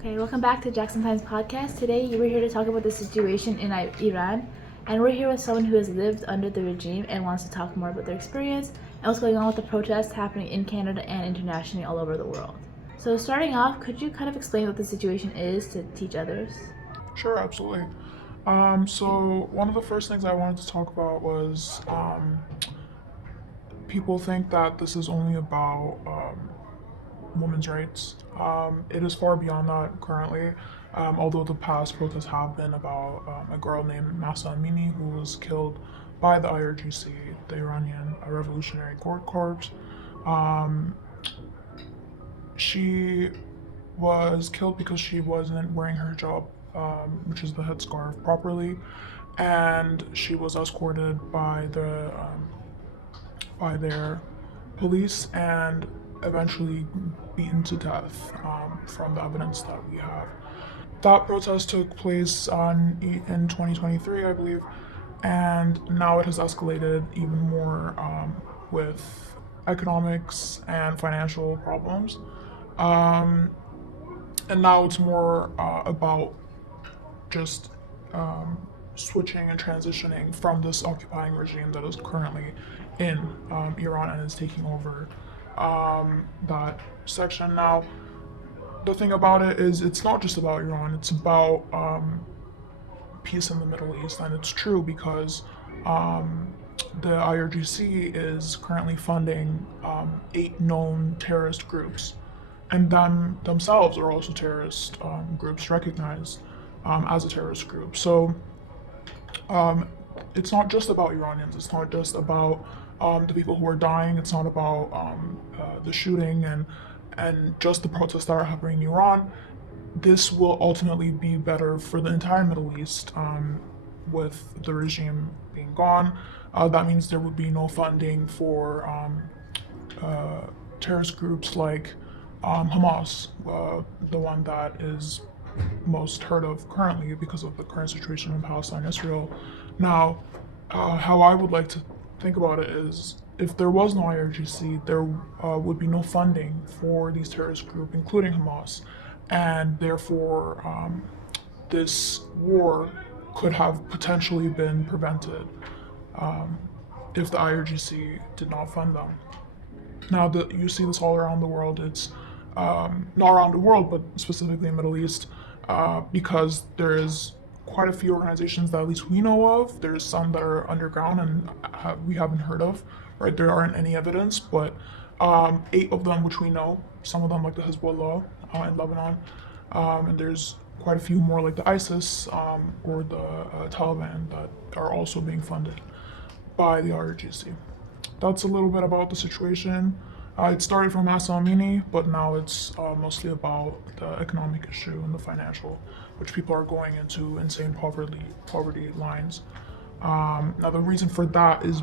Okay, welcome back to Jackson Times Podcast. Today, we're here to talk about the situation in Iran, and we're here with someone who has lived under the regime and wants to talk more about their experience and what's going on with the protests happening in Canada and internationally all over the world. So, starting off, could you kind of explain what the situation is to teach others? Sure, absolutely. So one of the first things I wanted to talk about was people think that this is only about women's rights. It is far beyond that currently. Although the past protests have been about a girl named Mahsa Amini who was killed by the IRGC, the Iranian Revolutionary Guard Corps. Um, she was killed because she wasn't wearing her hijab, which is the headscarf, properly, and she was escorted by their police and eventually beaten to death from the evidence that we have. That protest took place in 2023, I believe, and now it has escalated even more with economics and financial problems. Um, and now it's more about just switching and transitioning from this occupying regime that is currently in Iran and is taking over that section. Now, the thing about it is, it's not just about Iran, it's about peace in the Middle East, and it's true because the IRGC is currently funding 8 known terrorist groups, and themselves are also terrorist groups recognized as a terrorist group. So um, it's not just about Iranians. It's not just about the people who are dying. It's not about the shooting and just the protests that are happening in Iran. This will ultimately be better for the entire Middle East with the regime being gone. That means there would be no funding for terrorist groups like Hamas, the one that is most heard of currently because of the current situation in Palestine and Israel. Now, how I would like to think about it is if there was no IRGC, there would be no funding for these terrorist groups, including Hamas, and therefore this war could have potentially been prevented if the IRGC did not fund them. Now, you see this all around the world. It's not around the world, but specifically in the Middle East, because there is quite a few organizations that at least we know of. There's some that are underground and we haven't heard of, right? There aren't any evidence, but 8 of them, which we know, some of them like the Hezbollah in Lebanon, and there's quite a few more like the ISIS or the Taliban that are also being funded by the IRGC. That's a little bit about the situation. It started from Mahsa Amini, but now it's mostly about the economic issue and the financial, which people are going into insane poverty lines. Now, the reason for that is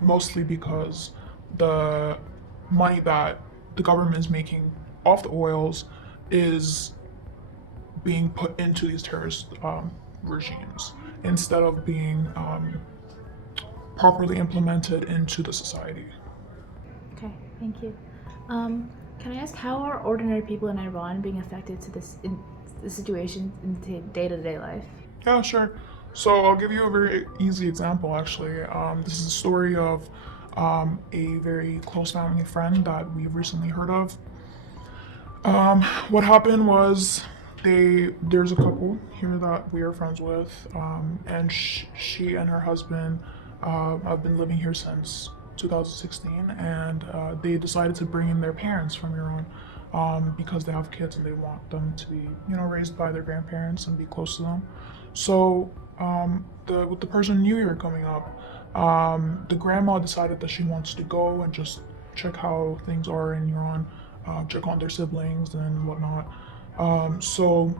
mostly because the money that the government is making off the oils is being put into these terrorist regimes instead of being properly implemented into the society. Okay, thank you. Can I ask how are ordinary people in Iran being affected to the situation in day-to-day life? Yeah, sure. So I'll give you a very easy example, actually. This is a story of a very close family friend that we've recently heard of. What happened was there's a couple here that we are friends with, and she and her husband have been living here since 2016, and they decided to bring in their parents from Iran because they have kids and they want them to be, raised by their grandparents and be close to them. So with the Persian New Year coming up, the grandma decided that she wants to go and just check how things are in Iran, check on their siblings and whatnot. So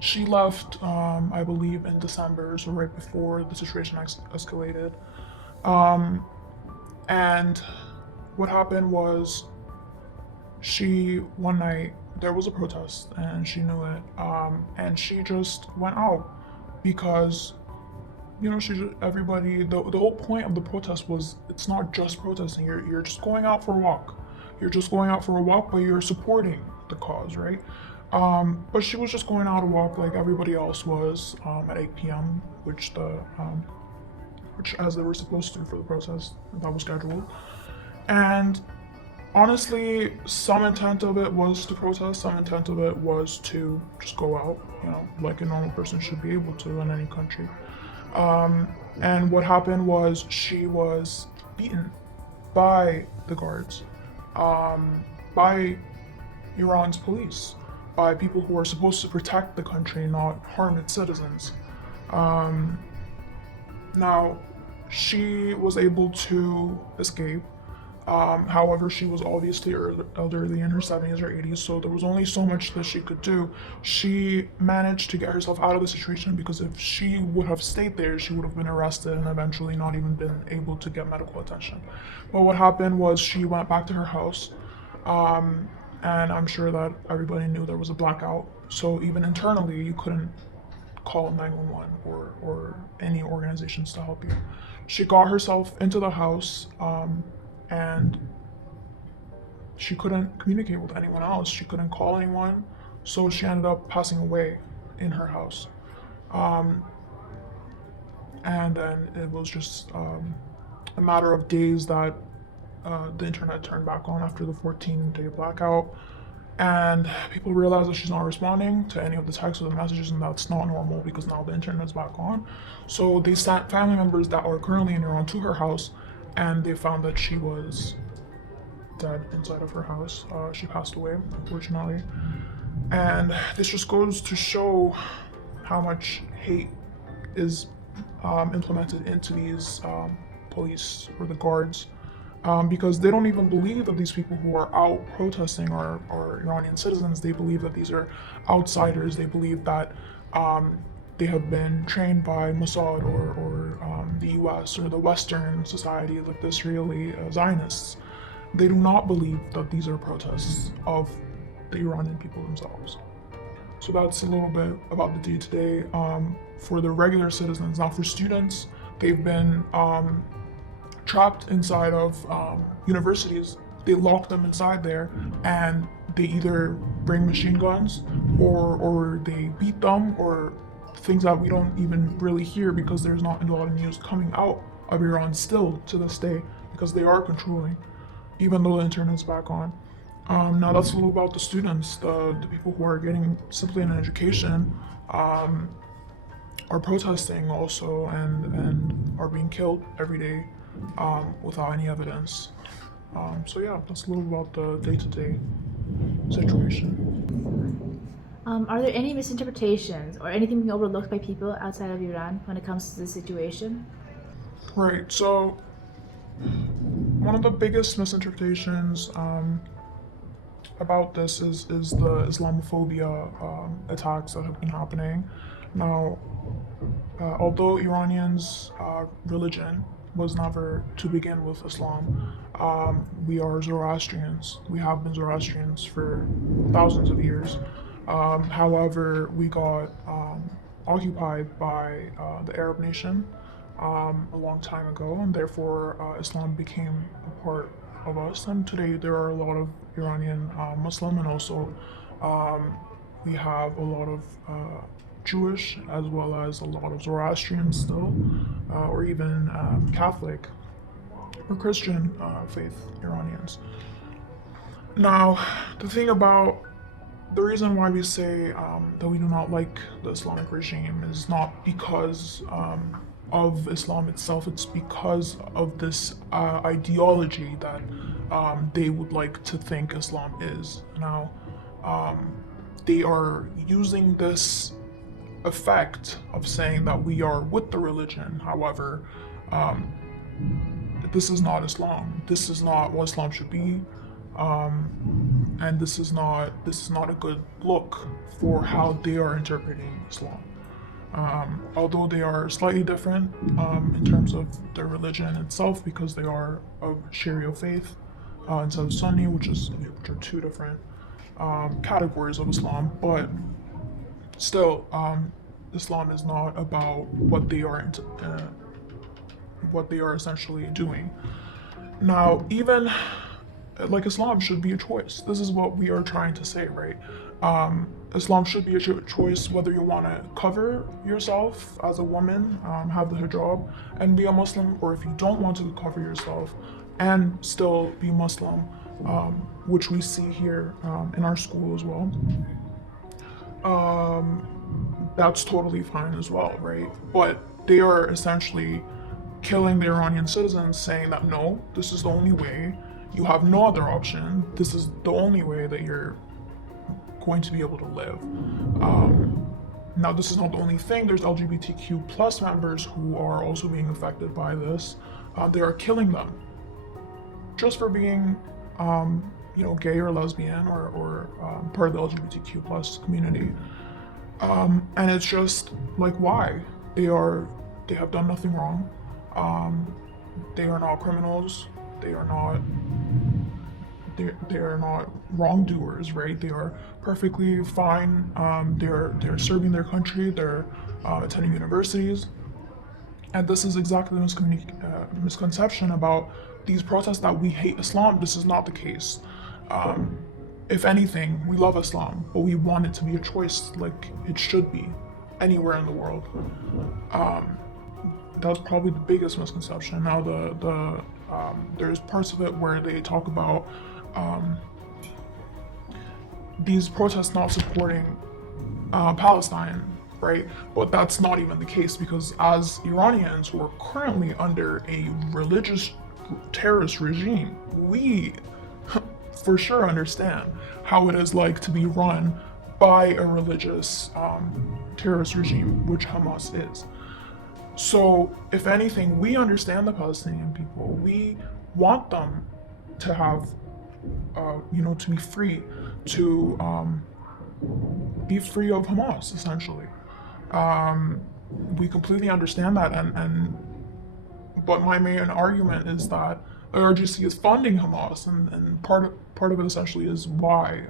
she left, I believe, in December, so right before the situation escalated. And what happened was one night, there was a protest and she knew it. And she just went out because, the whole point of the protest was it's not just protesting. You're just going out for a walk. You're just going out for a walk, but you're supporting the cause, right? But she was just going out to walk like everybody else was at 8 p.m., which as they were supposed to for the protest that was scheduled. And honestly, some intent of it was to protest, some intent of it was to just go out, like a normal person should be able to in any country. And what happened was she was beaten by the guards, by Iran's police, by people who are supposed to protect the country, not harm its citizens. Now, she was able to escape. However, she was obviously elderly in her 70s or 80s, so there was only so much that she could do. She managed to get herself out of the situation because if she would have stayed there, she would have been arrested and eventually not even been able to get medical attention. But what happened was she went back to her house, and I'm sure that everybody knew there was a blackout, so even internally, you couldn't call 911 or any organizations to help you. She got herself into the house, and she couldn't communicate with anyone else. She couldn't call anyone, so she ended up passing away in her house. And then it was just a matter of days that the internet turned back on after the 14-day blackout, and people realized that she's not responding to any of the texts or the messages, and that's not normal because now the internet's back on. So they sent family members that are currently in Iran to her house, and they found that she was dead inside of her house. She passed away, unfortunately. And this just goes to show how much hate is implemented into these police or the guards, because they don't even believe that these people who are out protesting are Iranian citizens. They believe that these are outsiders. They believe that they have been trained by Mossad or the US or the Western society, like the Israeli Zionists. They do not believe that these are protests of the Iranian people themselves. So that's a little bit about the day-to-day for the regular citizens. Now for students, they've been trapped inside of universities. They lock them inside there, and they either bring machine guns or they beat them, or things that we don't even really hear because there's not a lot of news coming out of Iran still to this day, because they are controlling, even though the internet's back on. Now that's a little about the students, the people who are getting simply an education, are protesting also and are being killed every day without any evidence. So yeah, that's a little about the day-to-day situation. Are there any misinterpretations or anything being overlooked by people outside of Iran when it comes to this situation? Right, so one of the biggest misinterpretations about this is the Islamophobia attacks that have been happening. Now, although Iranians' religion was never to begin with Islam, we are Zoroastrians. We have been Zoroastrians for thousands of years. However, we got occupied by the Arab nation a long time ago, and therefore Islam became a part of us. And today there are a lot of Iranian Muslim, and also we have a lot of Jewish as well as a lot of Zoroastrian still, or even Catholic or Christian faith Iranians. Now, the reason why we say that we do not like the Islamic regime is not because of Islam itself, it's because of this ideology that they would like to think Islam is. Now, they are using this effect of saying that we are with the religion. However, this is not Islam. This is not what Islam should be. And this is not a good look for how they are interpreting Islam. Although they are slightly different in terms of their religion itself, because they are of Sharia faith instead of Sunni, which are two different categories of Islam. But still, Islam is not about what they are essentially doing. Now, even like Islam should be a choice. This is what we are trying to say, right? Islam should be a choice whether you want to cover yourself as a woman, have the hijab, and be a Muslim, or if you don't want to cover yourself and still be Muslim, which we see here in our school as well. That's totally fine as well, right? But they are essentially killing the Iranian citizens, saying that no, this is the only way. You have no other option. This is the only way that you're going to be able to live. Now, this is not the only thing. There's LGBTQ plus members who are also being affected by this. They are killing them just for being, gay or lesbian or part of the LGBTQ plus community. And it's just like, why? They have done nothing wrong. They are not criminals. They are not wrongdoers, right? They are perfectly fine. They're serving their country. They're attending universities, and this is exactly the misconception about these protests, that we hate Islam. This is not the case. If anything, we love Islam, but we want it to be a choice, like it should be anywhere in the world. That's probably the biggest misconception. Now, there's parts of it where they talk about these protests not supporting Palestine, right? But that's not even the case, because as Iranians who are currently under a religious terrorist regime, we for sure understand how it is like to be run by a religious terrorist regime, which Hamas is. So, if anything, we understand the Palestinian people. We want them to have, to be free, to be free of Hamas, essentially. We completely understand that, but my main argument is that the RGC is funding Hamas, and part of it essentially is why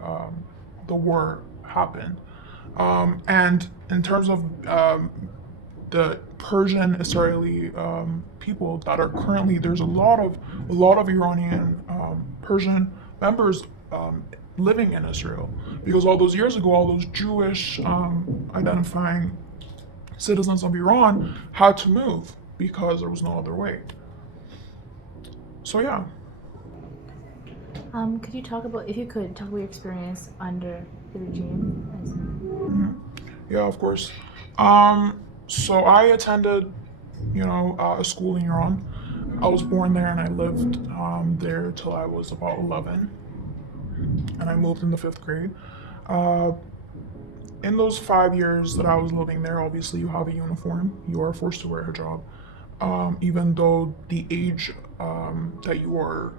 the war happened. And in terms of the Persian Israeli people that are currently, there's a lot of Iranian Persian members living in Israel, because all those years ago, all those Jewish identifying citizens of Iran had to move because there was no other way. So yeah. Could you talk about your experience under the regime? Yeah, of course. So I attended, a school in Iran. I was born there and I lived there till I was about 11, and I moved in the 5th grade. In those 5 years that I was living there, obviously you have a uniform. You are forced to wear a hijab, even though the age that you are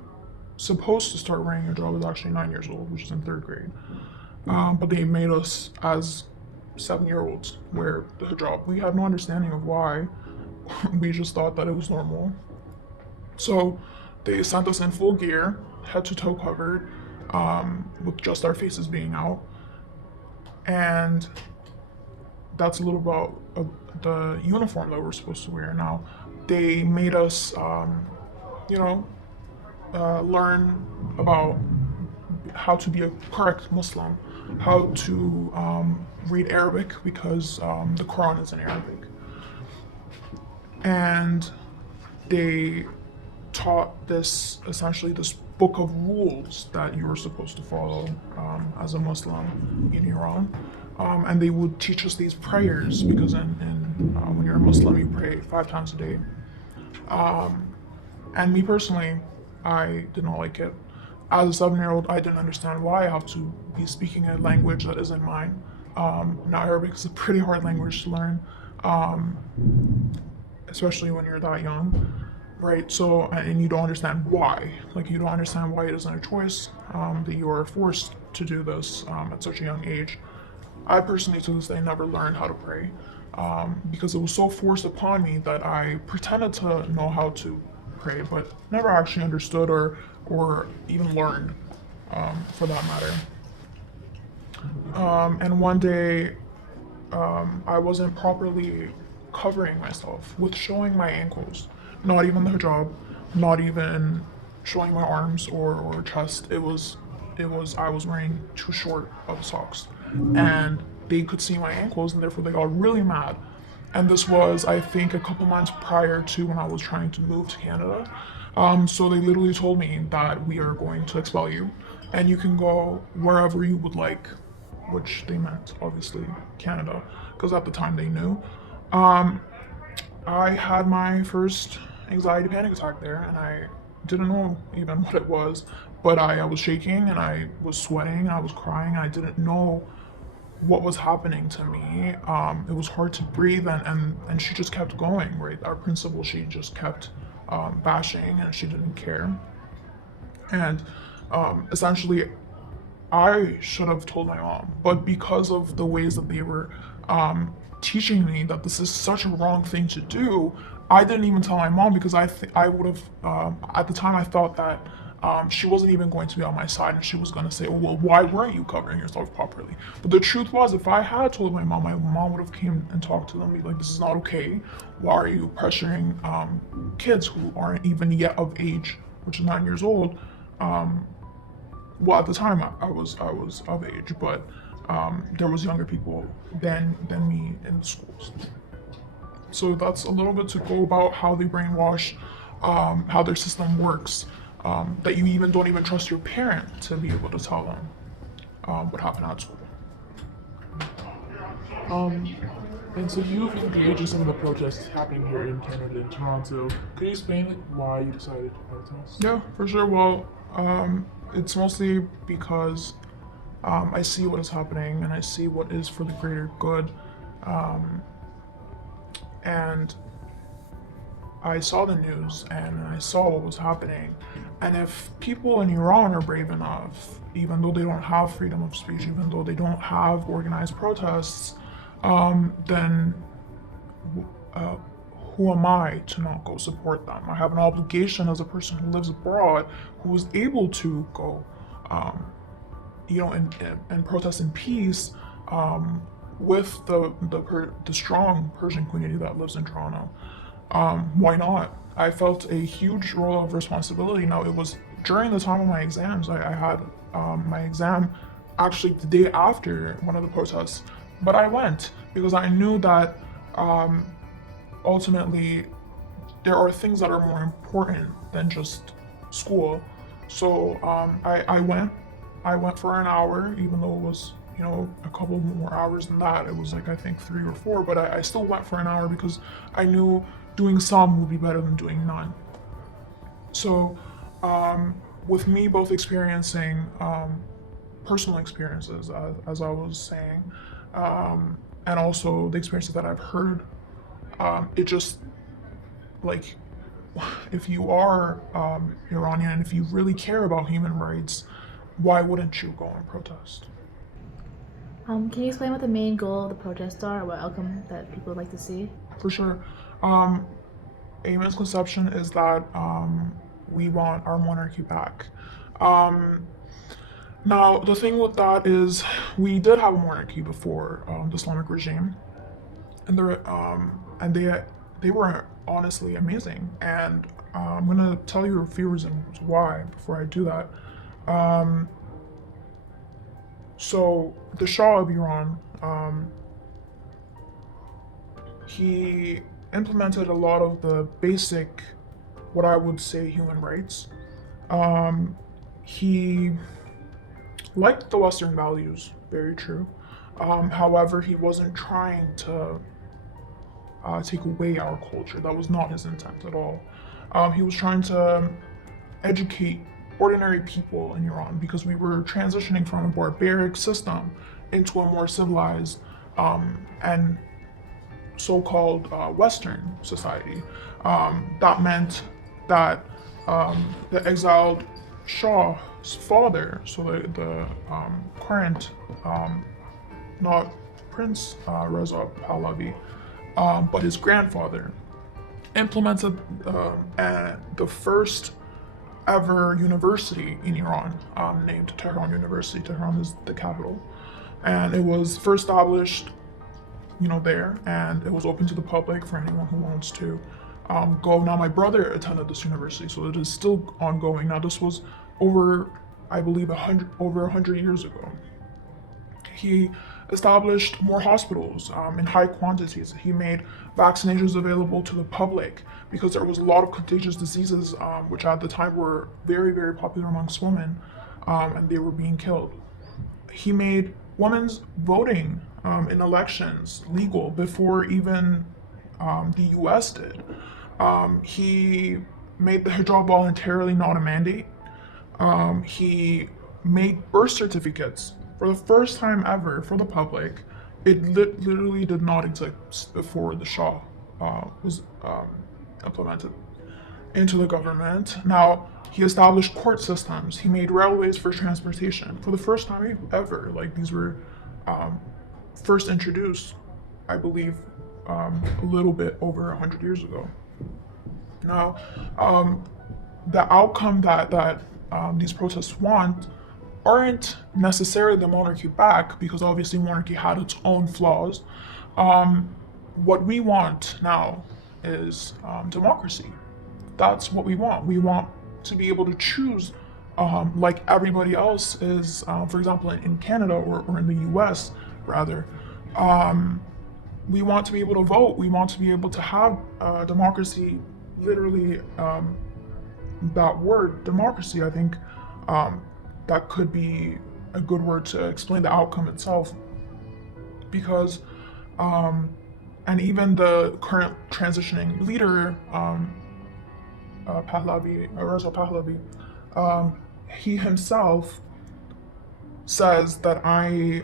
supposed to start wearing a hijab is actually 9 years old, which is in 3rd grade. But they made us, as 7-year-olds, wear the hijab. We had no understanding of why. We just thought that it was normal. So they sent us in full gear, head to toe covered, with just our faces being out. And that's a little about the uniform that we're supposed to wear. Now, they made us, learn about how to be a correct Muslim, how to read Arabic, because the Quran is in Arabic. And they taught this book of rules that you were supposed to follow as a Muslim in Iran. And they would teach us these prayers, because when you're a Muslim, you pray 5 times a day. And me personally, I did not like it. As a 7-year-old, I didn't understand why I have to be speaking a language that isn't mine. Now, Arabic is a pretty hard language to learn, especially when you're that young, right? So, and you don't understand why. Like, you don't understand why it isn't a choice, that you are forced to do this at such a young age. I personally, to this day, never learned how to pray, because it was so forced upon me that I pretended to know how to pray, but never actually understood or even learned, for that matter. And one day, I wasn't properly covering myself with showing my ankles, not even the hijab, not even showing my arms or chest. It was I was wearing too short of socks, and they could see my ankles, and therefore they got really mad. And this was, I think, a couple months prior to when I was trying to move to Canada. So they literally told me that we are going to expel you, and you can go wherever you would like, which they meant obviously Canada, because at the time they knew. Um, I had my first anxiety panic attack there, and I didn't know even what it was, but I was shaking and I was sweating and I was crying and I didn't know what was happening to me. It was hard to breathe, and she just kept going, right? Our principal, she just kept bashing and she didn't care. And essentially, I should have told my mom, but because of the ways that they were teaching me that this is such a wrong thing to do, I didn't even tell my mom because I would have at the time I thought that she wasn't even going to be on my side and she was going to say, oh, well, why weren't you covering yourself properly? But the truth was, if I had told my mom would have came and talked to them, be like, this is not okay. Why are you pressuring kids who aren't even yet of age, which is 9 years old? Well, at the time I was of age, but there was younger people than me in the schools. So that's a little bit to go about how they brainwash, how their system works, that you even don't even trust your parent to be able to tell them what happened at school. Um, and so you've engaged in some of the protests happening here in Canada, in Toronto. Could you explain why you decided to protest? Yeah, for sure. Well, it's mostly because I see what is happening and I see what is for the greater good. And I saw the news and I saw what was happening. And if people in Iran are brave enough, even though they don't have freedom of speech, even though they don't have organized protests, then who am I to not go support them? I have an obligation as a person who lives abroad, who is able to go, and protest in peace with the strong Persian community that lives in Toronto. Why not? I felt a huge role of responsibility. Now, it was during the time of my exams. I had my exam actually the day after one of the protests, but I went because I knew that ultimately there are things that are more important than just school. So I went. I went for an hour, even though it was, a couple more hours than that. It was like, I think 3 or 4, but I still went for an hour because I knew doing some would be better than doing none. So with me both experiencing personal experiences, as I was saying, and also the experiences that I've heard, it just, like, if you are Iranian and if you really care about human rights, why wouldn't you go and protest? Can you explain what the main goal of the protests are, or what outcome that people would like to see? For sure. A misconception is that we want our monarchy back. Now, the thing with that is we did have a monarchy before the Islamic regime, and they were honestly amazing. And I'm gonna tell you a few reasons why before I do that. So the Shah of Iran, he implemented a lot of the basic, what I would say, human rights. He liked the Western values, very true. However, he wasn't trying to take away our culture. That was not his intent at all. He was trying to educate ordinary people in Iran because we were transitioning from a barbaric system into a more civilized and so-called Western society. That meant that the exiled Shah's father, so the current, not Prince Reza Pahlavi, but his grandfather, implemented the first ever university in Iran, named Tehran University. Tehran is the capital, and it was first established, there, and it was open to the public for anyone who wants to go. Now, my brother attended this university, so it is still ongoing. Now, this was over, I believe, over 100 years ago. He established more hospitals in high quantities. He made vaccinations available to the public because there was a lot of contagious diseases, which at the time were very, very popular amongst women, and they were being killed. He made women's voting in elections legal before even the US did. He made the hijab voluntarily not a mandate. He made birth certificates for the first time ever for the public. It literally did not exist before the Shah was implemented into the government. Now, he established court systems. He made railways for transportation for the first time ever. Like, these were first introduced, I believe, a little bit over 100 years ago. Now, the outcome that these protests want aren't necessarily the monarchy back, because obviously monarchy had its own flaws. What we want now is democracy. That's what we want. We want to be able to choose, like everybody else is, for example, in Canada or in the US, rather. We want to be able to vote. We want to be able to have democracy, literally, that word, democracy, I think that could be a good word to explain the outcome itself. Because, and even the current transitioning leader, Reza Pahlavi, he himself says that I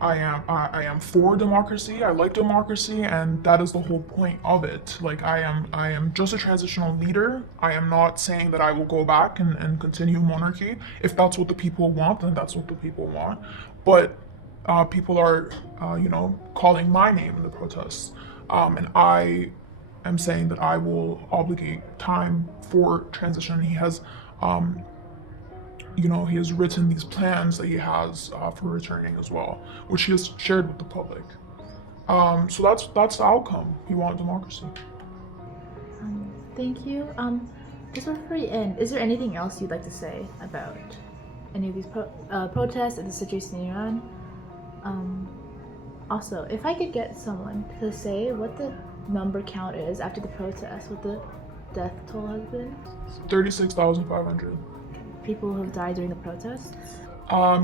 am for democracy. I like democracy, and that is the whole point of it. Like, I am just a transitional leader. I am not saying that I will go back and continue monarchy. If that's what the people want, then that's what the people want. But people are, calling my name in the protests, and I am saying that I will obligate time for transition. He has, he has written these plans that he has for returning as well, which he has shared with the public. So that's the outcome. We want democracy. Thank you. Just before we end, is there anything else you'd like to say about any of these protests and the situation in Iran? Also, if I could get someone to say what the number count is after the protest, what the death toll has been? 36,500. People who have died during the protests?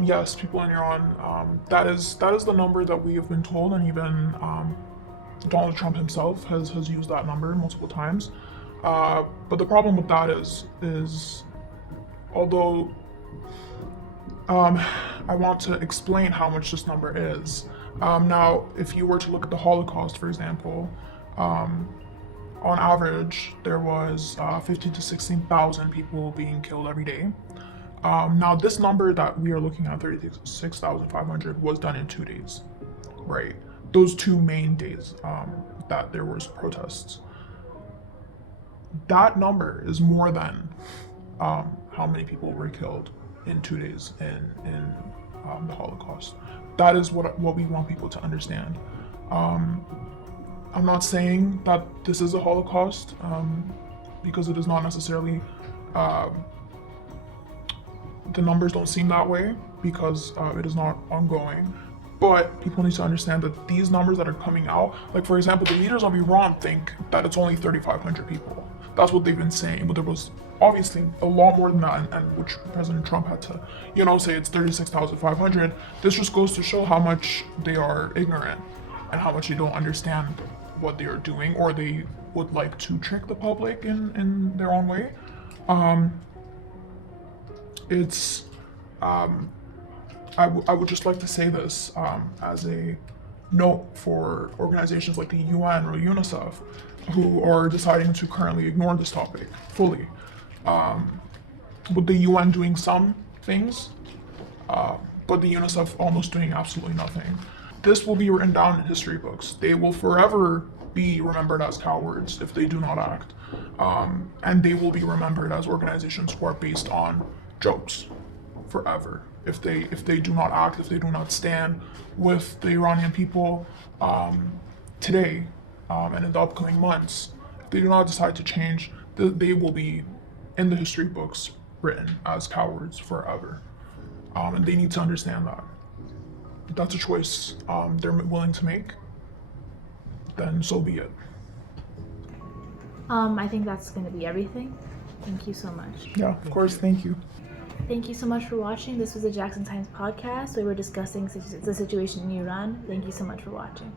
Yes, people in Iran. That is the number that we have been told, and even Donald Trump himself has used that number multiple times. But the problem with that is although I want to explain how much this number is. Now, if you were to look at the Holocaust, for example, on average, there was 15 to 16,000 people being killed every day. Now, this number that we are looking at, 36,500, was done in 2 days, right? Those 2 main days that there was protests. That number is more than how many people were killed in 2 days in the Holocaust. That is what we want people to understand. I'm not saying that this is a Holocaust, because it is not necessarily, the numbers don't seem that way because it is not ongoing. But people need to understand that these numbers that are coming out, like for example, the leaders of Iran think that it's only 3,500 people. That's what they've been saying, but there was obviously a lot more than that, and which President Trump had to, say it's 36,500. This just goes to show how much they are ignorant and how much they don't understand what they are doing, or they would like to trick the public in their own way. I would just like to say this as a note for organizations like the UN or UNICEF, who are deciding to currently ignore this topic fully. With the UN doing some things, but the UNICEF almost doing absolutely nothing. This will be written down in history books. They will forever be remembered as cowards if they do not act. And they will be remembered as organizations who are based on jokes forever. If they do not act, if they do not stand with the Iranian people today and in the upcoming months, they do not decide to change, they will be in the history books written as cowards forever. And they need to understand that. If that's a choice they're willing to make, then so be it. I think that's going to be everything. Thank you so much. Yeah, of course, thank you. Thank you so much for watching. This was the Jackson Times podcast. We were discussing the situation in Iran. Thank you so much for watching.